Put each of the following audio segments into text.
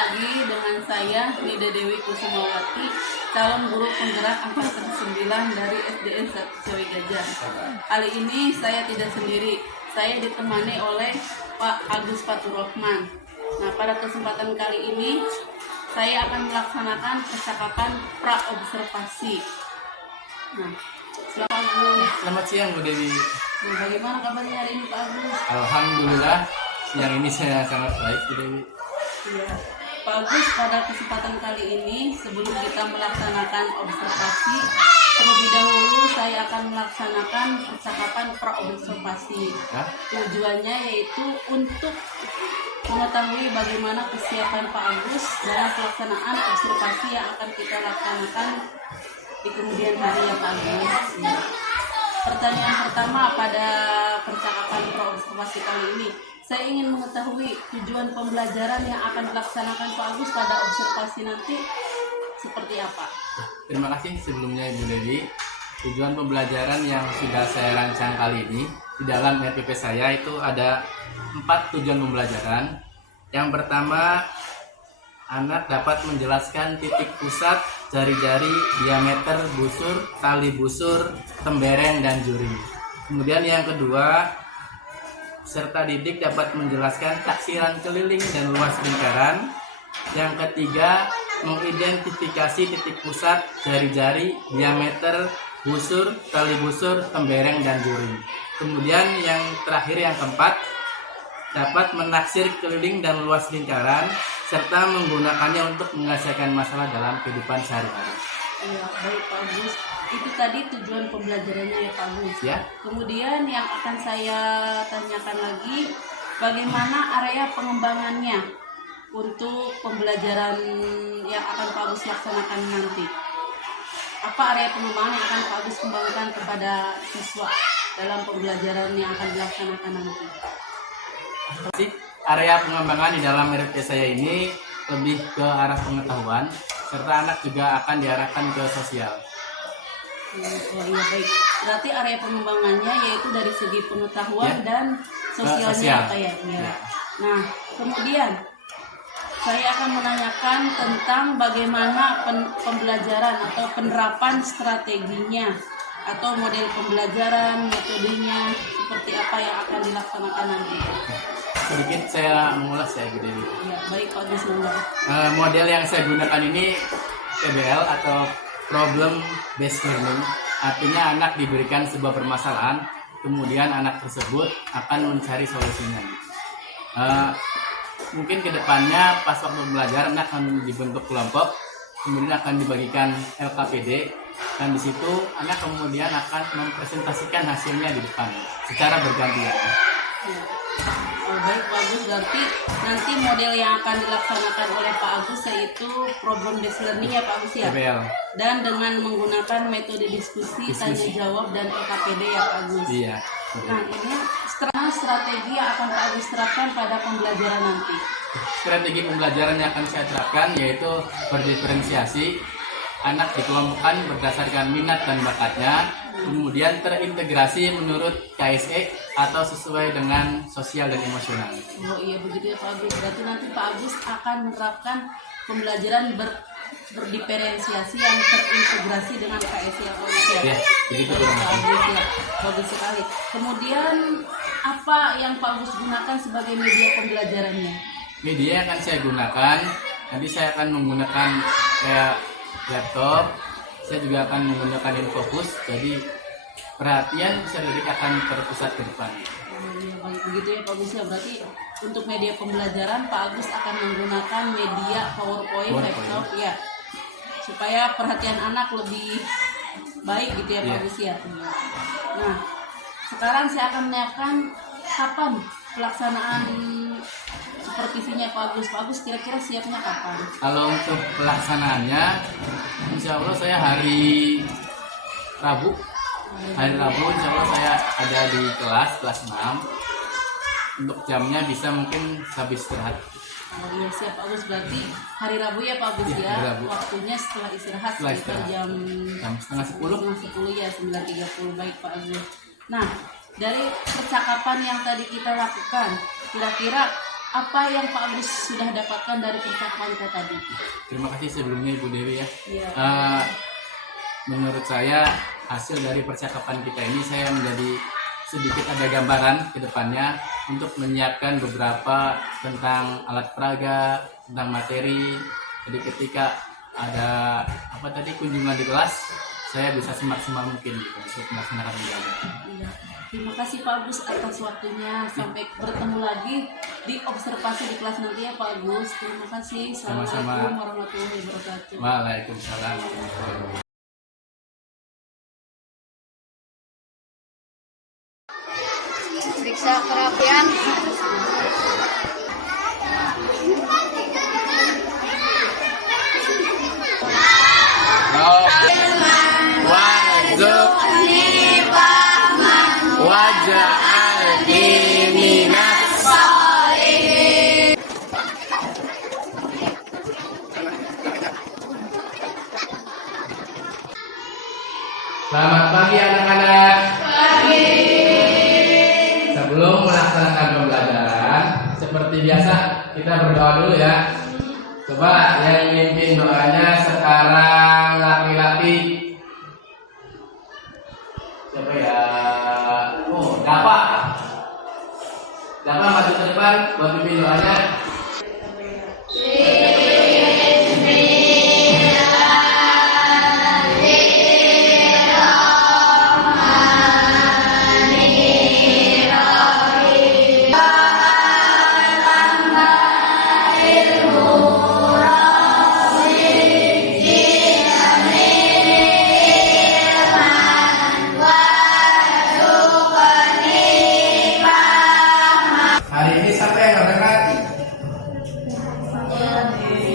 lagi dengan saya Nida Dewi Kusumawati, calon guru penggerak angkatan 9 dari SDN 1 Sewi Gajah. Kali ini saya tidak sendiri, saya ditemani oleh Pak Agus Faturrahman. Nah, pada kesempatan kali ini saya akan melaksanakan percakapan pra-observasi. Nah, Selamat siang Bu Dewi. Nah, bagaimana kabarnya hari ini Pak Agus? Alhamdulillah siang ini saya sangat baik Bu Dewi. Ya, Pak Agus, pada kesempatan kali ini sebelum kita melaksanakan observasi, terlebih dahulu saya akan melaksanakan percakapan pra-observasi. Tujuannya yaitu untuk mengetahui bagaimana kesiapan Pak Agus dalam pelaksanaan observasi yang akan kita laksanakan di kemudian hari ya Pak Agus. Pertanyaan pertama pada percakapan pra-observasi kali ini, saya ingin mengetahui tujuan pembelajaran yang akan dilaksanakan Pak Agus pada observasi nanti seperti apa. Terima kasih sebelumnya Ibu Dewi. Tujuan pembelajaran yang sudah saya rancang kali ini di dalam RPP saya itu ada 4 tujuan pembelajaran. Yang pertama, anak dapat menjelaskan titik pusat, jari-jari, diameter, busur, tali busur, tembereng, dan juri. Kemudian yang kedua, serta didik dapat menjelaskan taksiran keliling dan luas lingkaran. Yang ketiga, mengidentifikasi titik pusat, jari-jari, diameter, busur, tali busur, tembereng, dan juri. Kemudian yang terakhir, yang keempat, dapat menaksir keliling dan luas lingkaran serta menggunakannya untuk menyelesaikan masalah dalam kehidupan sehari-hari. Ya, baik Pak Agus. Itu tadi tujuan pembelajarannya ya Pak Agus. Ya. Kemudian yang akan saya tanyakan lagi, bagaimana area pengembangannya untuk pembelajaran yang akan Pak Agus laksanakan nanti? Apa area pengembangan yang akan Pak Agus kembangkan kepada siswa dalam pembelajaran yang akan dilaksanakan nanti? Area pengembangan di dalam RPP saya ini lebih ke arah pengetahuan, serta anak juga akan diarahkan ke sosial. Oh iya, baik. Berarti area pengembangannya yaitu dari segi pengetahuan dan sosialnya sosial. Pak ya. Nah, kemudian saya akan menanyakan tentang bagaimana pembelajaran atau penerapan strateginya atau model pembelajaran, metodenya seperti apa yang akan dilaksanakan nanti. Sedikit saya mengulas ya Bu Dewi. Ya, baik Pak Gus. Model yang saya gunakan ini PBL atau Problem Based Learning. Artinya anak diberikan sebuah permasalahan, kemudian anak tersebut akan mencari solusinya. Mungkin kedepannya pas waktu belajar anak akan dibentuk kelompok, kemudian akan dibagikan LKPD, dan di situ anak kemudian akan mempresentasikan hasilnya di depan secara bergantian. Ya. Oh, baik Pak Agus, berarti nanti model yang akan dilaksanakan oleh Pak Agus yaitu problem based learning ya Pak Agus ya. PBL. Dan dengan menggunakan metode diskusi, tanya jawab dan LKPD ya Pak Agus. Iya. Nah, ini strategi yang akan Pak Agus terapkan pada pembelajaran nanti. Strategi pembelajaran yang akan saya terapkan yaitu berdiferensiasi, anak dikelompokkan berdasarkan minat dan bakatnya, kemudian terintegrasi menurut KSE atau sesuai dengan sosial dan emosional. Oh iya, begitu ya Pak Agus. Berarti nanti Pak Agus akan menerapkan pembelajaran berdiferensiasi yang terintegrasi dengan KSE atau sosial. Ya, begitu Pak Agus ya. Bagus sekali. Kemudian apa yang Pak Agus gunakan sebagai media pembelajarannya? Media yang akan saya gunakan, nanti saya akan menggunakan kayak laptop, saya juga akan menggunakan infocus, jadi perhatian bisa didik akan terpusat ke depan. Ya, baik, begitu ya Pak Agus ya. Berarti untuk media pembelajaran Pak Agus akan menggunakan media PowerPoint. Laptop ya, supaya perhatian anak lebih baik gitu ya Pak Agus ya. Nah, sekarang saya akan menanyakan kapan pelaksanaan supervisinya Pak Agus. Pak Agus kira-kira siapnya kapan? Kalau untuk pelaksanaannya, insya Allah saya hari Rabu insya Allah saya ada di kelas 6. Untuk jamnya bisa mungkin habis istirahat. Oh iya, siap Pak Agus. Berarti hari Rabu ya Pak Agus ya. Waktunya setelah istirahat sekitar jam setengah 10 ya, 9.30. Baik Pak Agus. Nah, dari percakapan yang tadi kita lakukan, kira-kira apa yang Pak Agus sudah dapatkan dari percakapan kita tadi? Terima kasih sebelumnya Ibu Dewi ya. Iya. Menurut saya hasil dari percakapan kita ini saya menjadi sedikit ada gambaran ke depannya untuk menyiapkan beberapa tentang alat peraga, tentang materi. Jadi ketika ada kunjungan di kelas, saya bisa semaksimal mungkin gitu, untuk melaksanakan belajar. Iya. Terima kasih Pak Agus atas waktunya. Sampai bertemu lagi di observasi di kelas nanti ya Pak Agus. Terima kasih. Sama-sama. Assalamualaikum warahmatullahi wabarakatuh. Waalaikumsalam. Periksa kerapian. Warzuqni waj'alni minas sholihin. Selamat pagi anak-anak. Pagi. Sebelum melaksanakan pembelajaran, seperti biasa kita berdoa dulu ya. Coba yang mimpin doanya sekarang laki-laki. Siapa ya? Oh, Dapa. Dapa maju ke depan buat mimpin doanya. Hari ini siapa yang berangkat?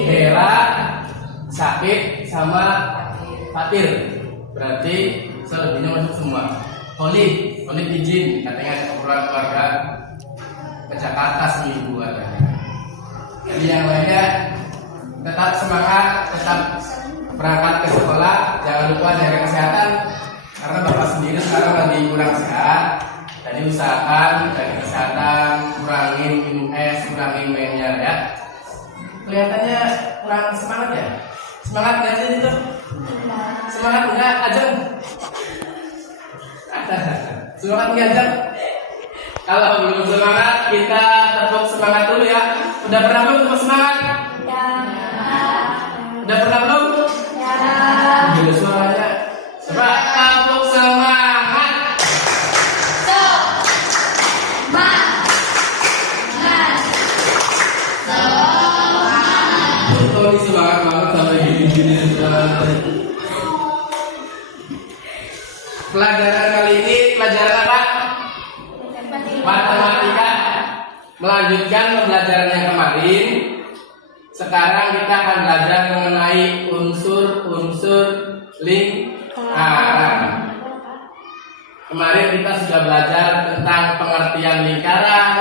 Bella, sakit sama Fatir. Berarti selebihnya masuk semua. Holly izin katanya keperluan keluarga ke Jakarta seminggu katanya. Jadi yang lainnya tetap semangat, tetap berangkat ke sekolah, jangan lupa jaga kesehatan karena bapak sendiri sekarang lagi kurang sehat. Jadi usahakan jaga kesehatan, kurangin minum es, kurangin mainnya ya. Kelihatannya kurang semangat ya. Semangat nggak sih itu? Semangat nggak Ajeng? Semangat nggak Ajeng? Kalau belum semangat, kita tepuk semangat dulu ya. Udah pernah belum tepuk semangat? Udah pernah belum? Gila suaranya. Coba tepuk semangat. Ini semangat banget sampai gini-gini. Pelajaran kali ini pelajaran apa? Matematika. Melanjutkan pembelajaran yang kemarin. Sekarang kita akan belajar mengenai unsur-unsur lingkaran. Kemarin kita sudah belajar tentang pengertian lingkaran,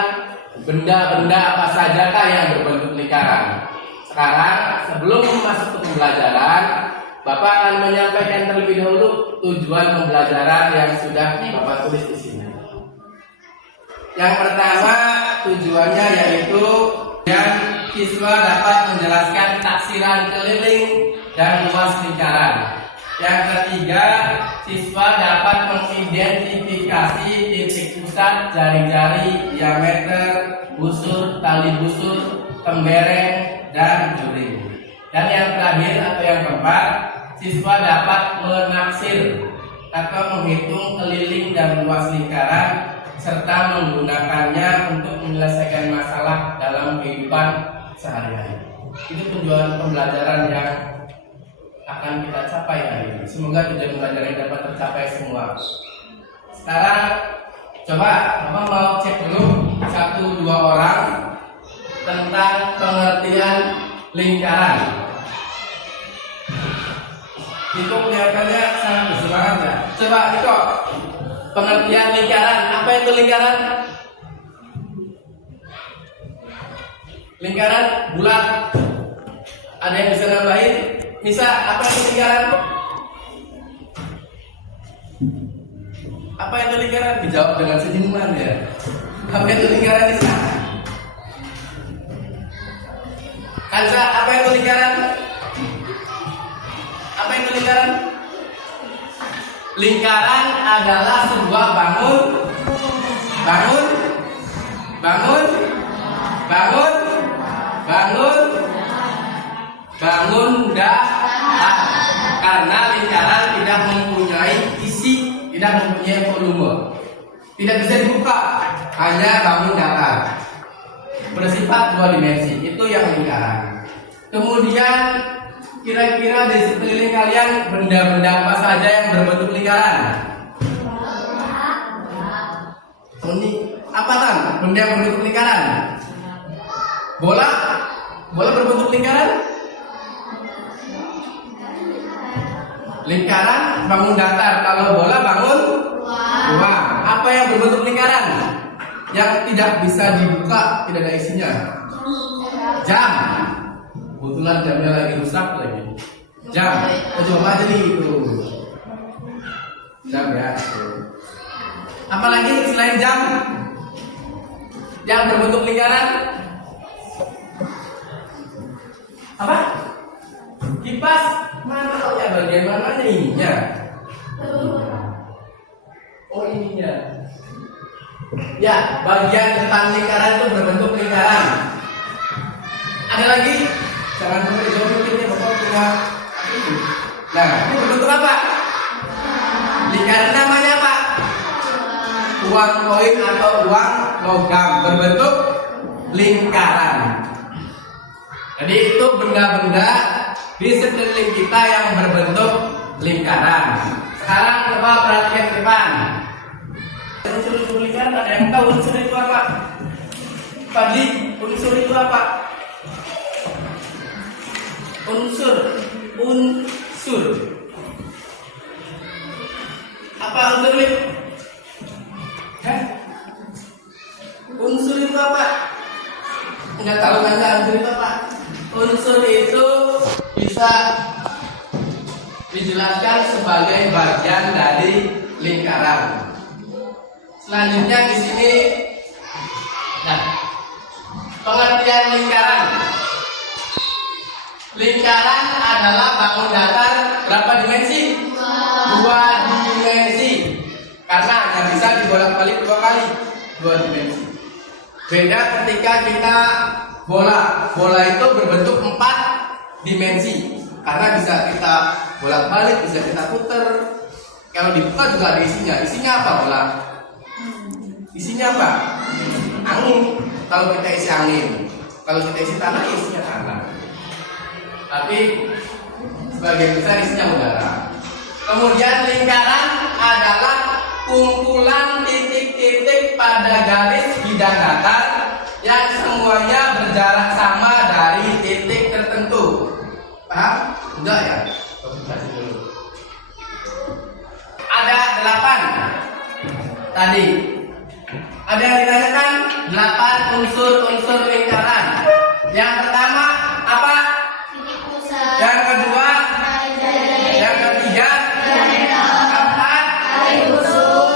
benda-benda apa sajakah yang berbentuk lingkaran. Sekarang sebelum masuk ke pembelajaran, Bapak akan menyampaikan terlebih dahulu tujuan pembelajaran yang sudah Bapak tulis di sini. Yang pertama tujuannya yaitu yang siswa dapat menjelaskan taksiran keliling dan luas lingkaran. Yang ketiga, siswa dapat mengidentifikasi titik pusat jari-jari, diameter, busur, tali busur, tembereng, dan juring. Dan yang terakhir atau yang keempat, siswa dapat menaksir atau menghitung keliling dan luas lingkaran serta menggunakannya untuk menyelesaikan masalah dalam kehidupan sehari-hari. Itu tujuan pembelajaran yang akan kita capai hari ini. Semoga tujuan pembelajaran dapat tercapai semua. Sekarang coba Bapak mau cek dulu 1-2 orang tentang pengertian lingkaran. Itu kelihatannya sangat bersemangat ya. Coba Iko, pengertian lingkaran. Apa itu lingkaran? Lingkaran bulat. Ada yang bisa nambahin? Bisa, apa itu lingkaran? Apa itu lingkaran? Dijawab dengan senyuman ya. Apa itu lingkaran Nisa? Kansa, apa itu lingkaran? Apa itu lingkaran? Lingkaran adalah sebuah bangun datar. Karena lingkaran tidak mempunyai isi, tidak mempunyai volume, tidak bisa dibuka, hanya bangun datar, bersifat dua dimensi. Itu yang lingkaran. Kemudian kira-kira di sekeliling kalian benda-benda apa saja yang berbentuk lingkaran? Ini apa kan? Benda yang berbentuk lingkaran? Bola berbentuk lingkaran? Lingkaran bangun datar. Kalau bola bangun ruang. Apa yang berbentuk lingkaran? Yang tidak bisa dibuka, tidak ada isinya. Jam. Kebetulan jamnya lagi rusak lagi. Jam. Coba aja nih itu. Jam ya. Apalagi selain jam yang berbentuk lingkaran? Apa? Kipas. Mana tahu ya bagian mana ininya? Oh ininya. Ya, bagian depan lingkaran itu berbentuk lingkaran. Ada lagi? Jangan sampai jauh pikirnya bapak punya. Nah, ini berbentuk apa? Lingkaran namanya apa? Uang koin atau uang logam berbentuk lingkaran. Jadi itu benda-benda di sekeliling kita yang berbentuk lingkaran. Sekarang coba perhatikan ke depan. Unsur lingkaran ada yang tahu unsur itu apa? Fadli, unsur itu apa? Unsur. Apa unsur itu? Unsur itu apa? Enggak tahu kan unsur itu apa? Unsur itu bisa dijelaskan sebagai bagian dari lingkaran. Selanjutnya di sini, nah, pengertian lingkaran. Lingkaran adalah bangun datar berapa dimensi? Dua dimensi. Karena hanya bisa dibolak-balik dua dimensi. Beda ketika kita bola itu berbentuk 4 dimensi. Karena bisa kita bolak-balik, bisa kita puter. Kalau dibuka juga ada isinya. Isinya apa bola? Isinya apa? Angin. Kalau kita isi angin. Kalau kita isi tanah, isinya tanah. Tapi sebagian besar isinya udara. Kemudian lingkaran adalah kumpulan titik-titik pada garis bidang datar yang semuanya berjarak sama dari titik tertentu. Paham? Enggak ya? Ada 8 tadi. Ada yang ditanyakan 8 unsur lingkaran. Yang pertama apa? Yang kedua, yang ketiga, keempat,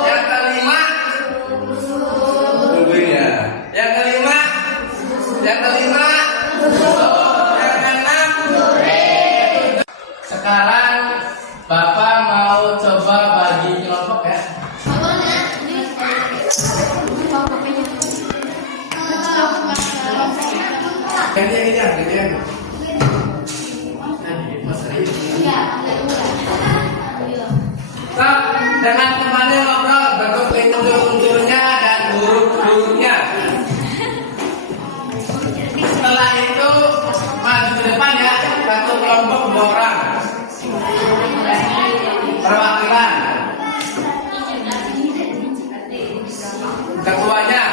yang kelima, tungguin ya. Yang kelima, yang keenam. Sekarang Bapak mau coba bagi kelompok ya. Gantian. Dengan temannya ngobrol bentuk unsurnya dan huruf-hurufnya. Setelah itu maju ke depan ya, satu kelompok 2 orang. Perwakilan. Ketuanya.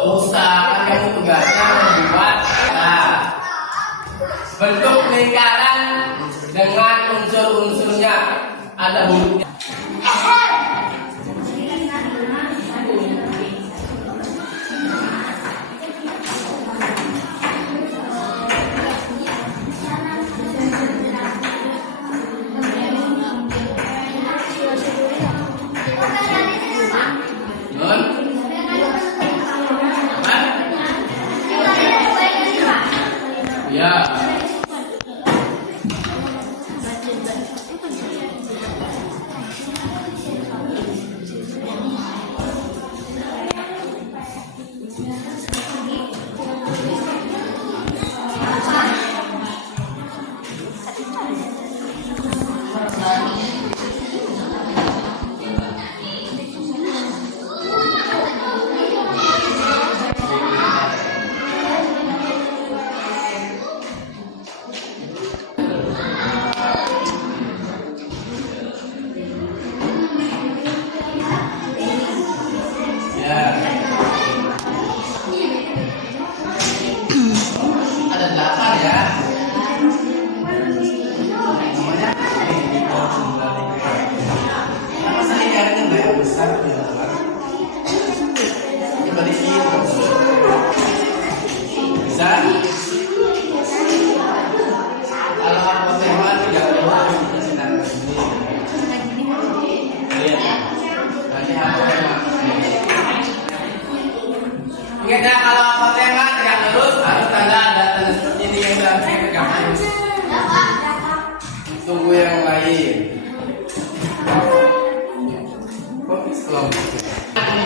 Usaha yang tugasnya membuat bentuk lingkaran dengan unsur-unsurnya, ada hurufnya. Nun,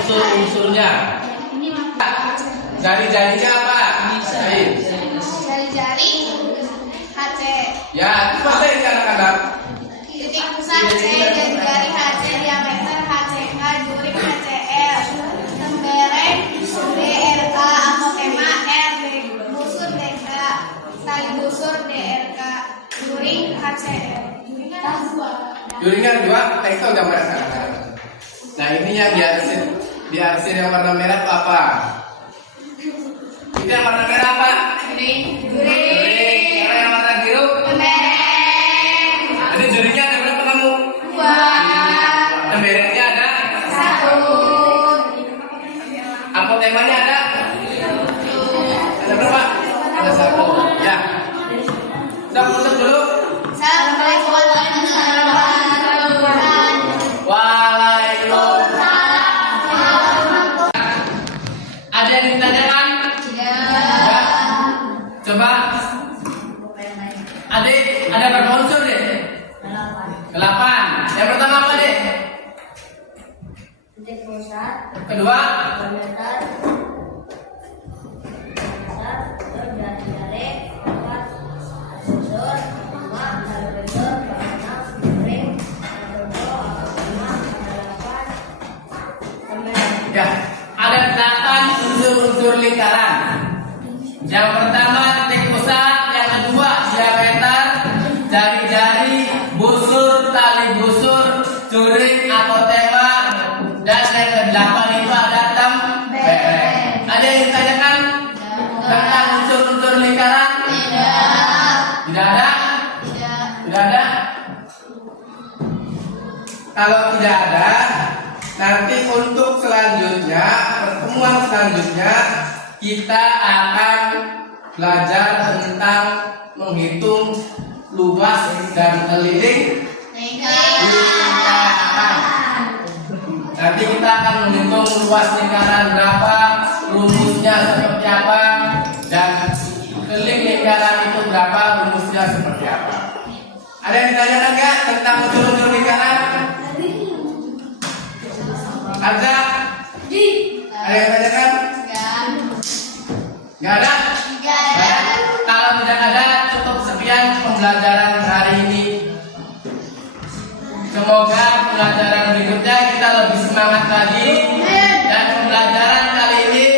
unsur-unsurnya. Jari-jarinya apa? Jari. Jari-jari HC. Ya, itu apa ini anak-anak? Titik pusat C, jari-jari HC, diameter HCK, juring HCL, tembereng DRK, apotema R, busur DK, tali busur DRK, juring HCL. Juringan 2, tekstil gambar anak-anak. Nah, ini yang diarsir yang warna merah itu apa? Itu yang warna merah apa? Juring. Kalau yang warna biru? Tembereng. Jadi juringnya ada berapa kamu? 2. Temberengnya ada? 1. Apotemanya ada? Ada berapa? Ada 1. Ya. Sudah tutup dulu. Assalamualaikum warahmatullahi wabarakatuh. Waalaikumsalam. Ada yang ditanyakan? Ya. Coba. Adik, ada berapa unsur deh? 8. Yang pertama apa deh? Titik pusat, Kedua? diameter, jari-jari, 4, busur, 5, tali busur, 6, juring, 7, apotema, 8, tembereng. Ya. Ada 8 unsur-unsur lingkaran. Yang pertama titik pusat, yang kedua diameter, jari-jari, busur, tali busur, juring, apotema, dan yang ke-8 itu ada tembereng. Ada yang ditanyakan tentang unsur-unsur lingkaran? Tidak ada? Tidak ada? Kalau tidak ada, nanti untuk selanjutnya, pertemuan selanjutnya kita akan belajar tentang menghitung luas dan keliling lingkaran. Nanti kita akan menghitung luas lingkaran berapa, rumusnya seperti apa, dan keliling lingkaran itu berapa, rumusnya seperti apa. Ada yang ditanyakan nggak tentang unsur-unsur lingkaran? Ada? Ada yang ditanyakan? Nggak ada? Baik. Kalau tidak ada, cukup sekian pembelajaran hari ini. Semoga pembelajaran berikutnya kita lebih semangat lagi, dan pembelajaran kali ini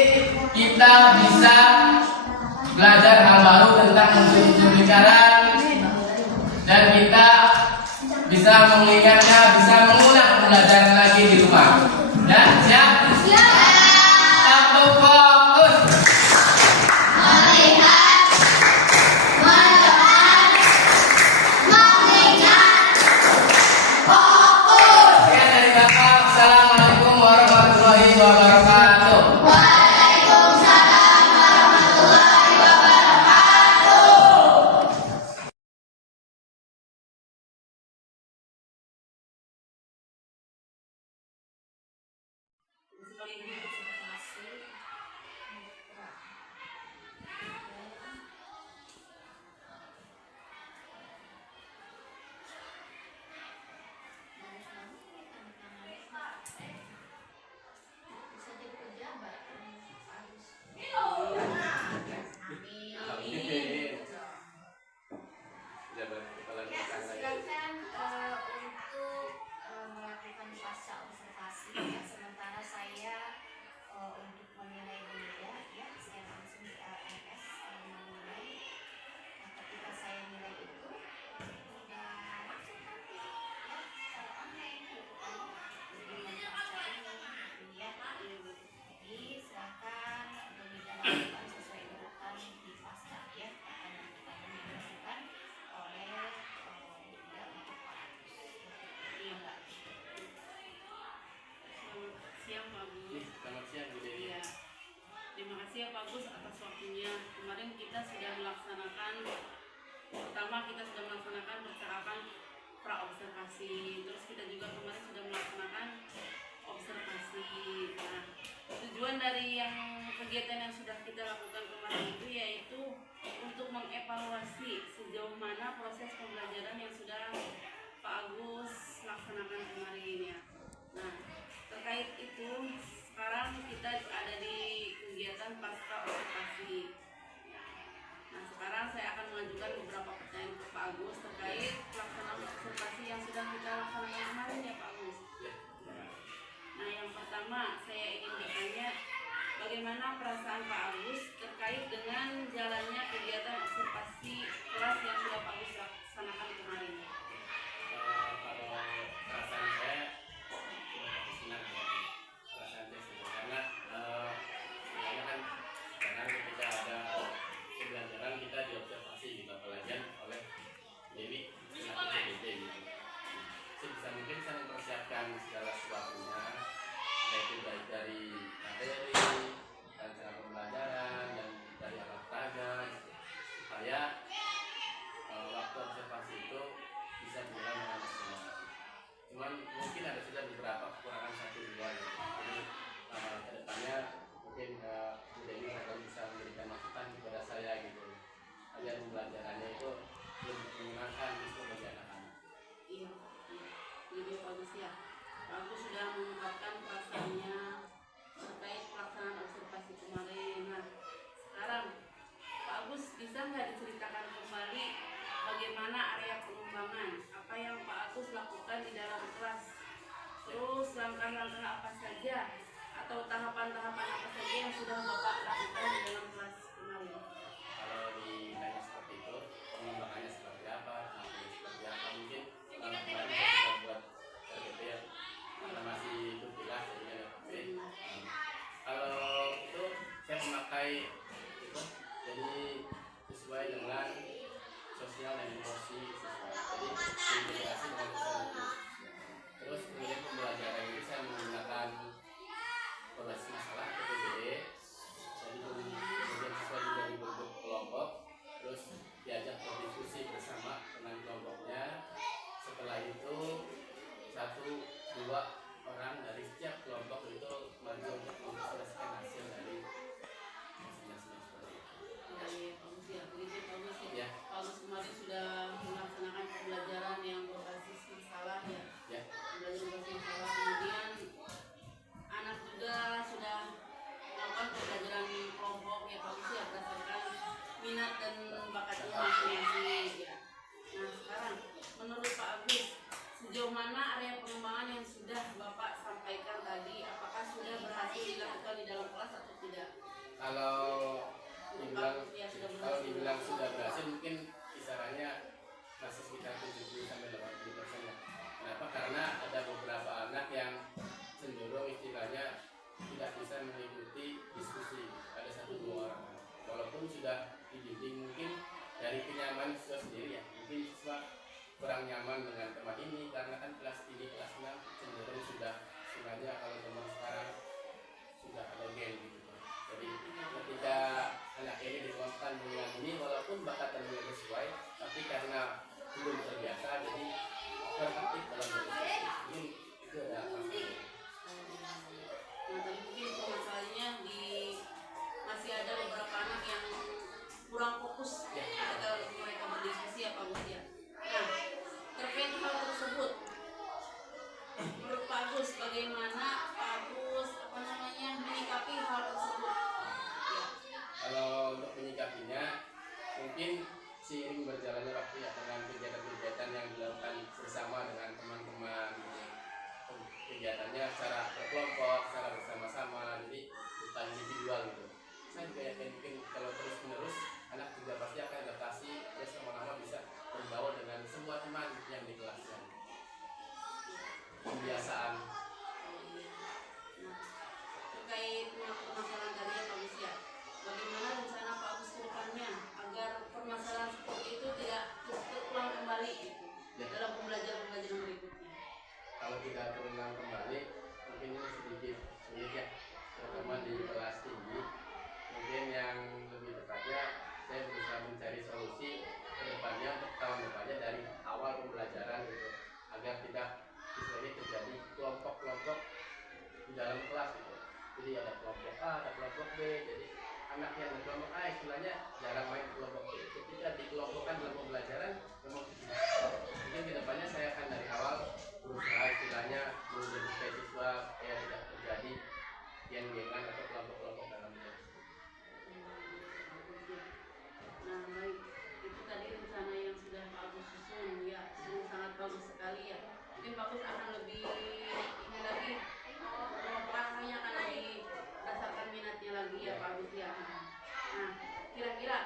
kita bisa belajar hal baru tentang unsur-unsur lingkaran, dan kita bisa mengingatnya, bisa mengulang pembelajaran lagi di rumah. Dan siap? Satu, fokus. Melihat, mendengar, mengingat, fokus. Sekian dari Bapak. Assalamualaikum warahmatullahi wabarakatuh. Waalaikumsalam warahmatullahi wabarakatuh. Silakan untuk melakukan pasca observasi, ya. Sementara saya untuk menilai dulu, ya, saya langsung di LMS menilai. Nah, ketika saya nilai itu udah langsung nanti, ya, secara online gitu kan, jadi pasca ini lihat dulu. Jadi silakan pemilihan lakukan sesuai urutan di pasca, ya, akan dilakukan oleh ya, untuk Pak Agus. Iya, Mbak. Selamat siang Pak Gus. Selamat siang Bu Dewi. Iya. Terima kasih ya Pak Gus atas waktunya. Kemarin kita sudah melaksanakan, pertama kita sudah melaksanakan percakapan pra-observasi. Terus kita juga kemarin sudah melaksanakan observasi. Nah, tujuan dari yang kegiatan yang sudah kita lakukan kemarin itu yaitu untuk mengevaluasi sejauh mana proses pembelajaran yang sudah Pak Agus laksanakan kemarin ya. Nah, terkait itu mengajukan beberapa pertanyaan ke Pak Agus terkait pelaksanaan observasi yang sudah kita laksanakan kemarin ya Pak Agus. Nah, yang pertama saya ingin bertanya, bagaimana perasaan Pak Agus terkait dengan jalannya kegiatan observasi kelas yang sudah Pak Agus laksanakan kemarin? Kalau perasaan saya senang ya, perasaan saya senang karena sebenarnya kan sekarang ketika ada pembelajaran kita diobservasi gitu, apalagi oleh Dewi selaku PBB gitu. Sebisa mungkin saya mempersiapkan segala sesuatunya, baik dari materi dan cara pembelajaran dan dari alat peraga gitu, supaya waktu observasi itu bisa berjalan dengan maksimal. Cuman mungkin ada saja beberapa kekurangan satu dua gitu. Jadi kedepannya mungkin Bu Dewi akan bisa memberikan masukan kepada saya gitu, agar pembelajarannya itu lebih menyenangkan justru bagi anak-anak. Iya, ini Pak Agus ya. Pak Agus sudah mengungkapkan perasaannya terkait pelaksanaan observasi kemarin. Nah, sekarang Pak Agus bisa nggak diceritakan kembali bagaimana area pengembangan, apa yang Pak Agus lakukan di dalam kelas, terus langkah-langkah apa saja atau tahapan-tahapan apa saja yang sudah Bapak lakukan di dalam kelas kemarin? Kalau ditanya seperti itu, pengembangannya seperti apa, tahapannya seperti apa, mungkin kemarin kita sudah buat RGP ya, karena masih itu jelas jadi RGP. Kalau itu saya memakai itu, jadi sesuai dengan sosial dan emosi sesuai. Jadi integrasi dengan sosial. Terus kemudian pembelajaran ini saya menggunakan progresi masalah PPB. Jadi kemudian siswa juga dibentuk kelompok, terus diajak berdiskusi bersama dengan kelompoknya. Setelah itu 1-2 orang dari setiap kelompok itu maju untuk mengekspresikan hasil dari masing-masing seperti itu. Dari Pak Agus ya, begitu Pak Agus ya. Ya. Pak Agus kemarin sudah melaksanakan pembelajaran yang berbasis masalah ya. Ya. Belajar berbasis masalah, kemudian anak juga sudah melakukan pembelajaran kelompok ya Pak Agus ya, berdasarkan minat dan bakatnya masing-masing ya. Nah, sekarang menurut Pak Agus, sejauh mana area pengembangan yang sudah Bapak sampaikan tadi, apakah sudah berhasil dilakukan di dalam kelas atau tidak? Kalau dibilang Ya, sudah berhasil, mungkin kisarannya masih sekitar 70-80% ya. Kenapa? Karena ada beberapa anak yang cenderung istilahnya tidak bisa mengikuti diskusi. Ada 1-2 orang. Walaupun sudah dibimbing, mungkin dari kenyamanan siswa sendiri ya. Mungkin siswa kurang nyaman dengan teman ini karena kan kelas ini kelas 6 cenderung sudah sengaja kalau teman sekarang sudah ada geng gitu. Jadi ketika anak ini dikelompokkan dengan ini, walaupun bakat dan minat sesuai, tapi karena belum terbiasa, jadi tertaktik dalam berdiskusi. Mungkin itu ada masalah. Nah, tapi mungkin permasalahannya masih ada beberapa anak yang kurang fokus ketika mereka berdiskusi ya Pak Agus ya. Nah, terkait hal tersebut, menurut Pak Agus bagaimana Pak Agus menyikapi hal tersebut? Ya. Kalau untuk menyikapinya, mungkin seiring berjalannya waktu ya dengan kegiatan-kegiatan yang dilakukan bersama dengan teman-teman, kegiatannya secara berkelompok, secara bersama-sama, jadi bukan individual gitu. Saya juga yakin mungkin kalau terus menerus anak juga pasti akan adaptasi, terus lama-lama bisa bergaul dengan semua teman yang di kelasnya. Kebiasaan. Nah, terkait permasalahan tadi ya Pak Agus ya, bagaimana rencana Pak Agus ke depannya agar permasalahan seperti itu tidak terulang kembali gitu, dalam pembelajaran berikutnya? Kalau tidak terulang kembali, mungkin ini sedikit sulit ya, terutama di kelas tinggi. Mungkin yang lebih tepatnya saya berusaha mencari solusi ke depannya untuk tahun depannya dari awal pembelajaran gitu, agar tidak misalnya terjadi kelompok-kelompok di dalam kelas gitu. Jadi ada kelompok A, ada kelompok B. Jadi anak yang di kelompok A istilahnya jarang main kelompok B. Ketika dikelompokkan dalam pembelajaran, mungkin kedepannya saya akan dari awal berusaha istilahnya menjadi siswa supaya tidak terjadi geng-gengan atau kelompok-kelompok dalam kelas. Nah, baik, itu tadi Pak Agus ya. Nah, kira-kira